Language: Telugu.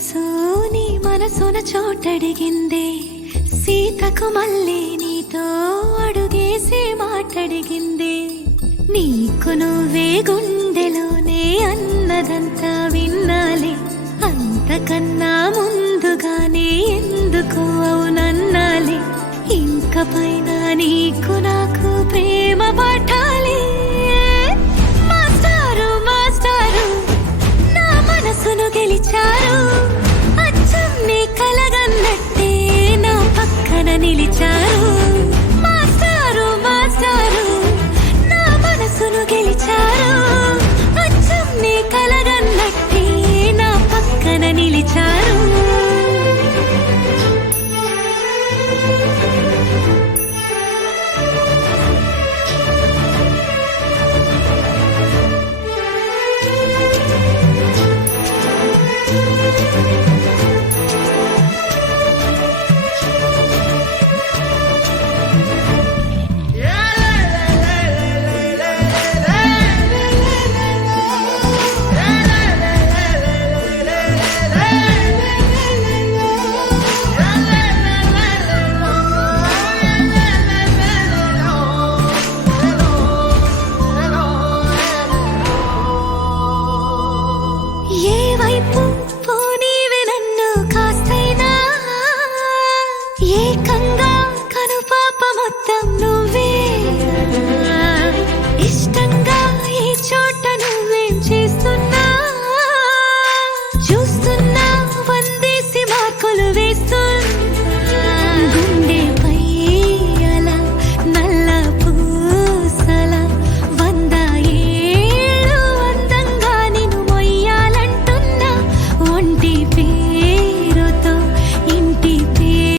మనసు నీ మనసున చోటడిగిందే, సీతకు మళ్ళీ నీతో అడుగేసి మాటడిగిందే. నీకు నువ్వే గుండెలోనే అన్నదంతా విన్నాలే, అంతకన్నా ముందుగానే ఎందుకు అవునన్నాలే. ఇంక పైన నీకు నాకు ప్రేమ పాఠాలే. మాస్టారు మాస్టారు నా మనసును గెలిచారు, అచ్చం నీ కలగన్నట్టే నా పక్కన నిలిచారు.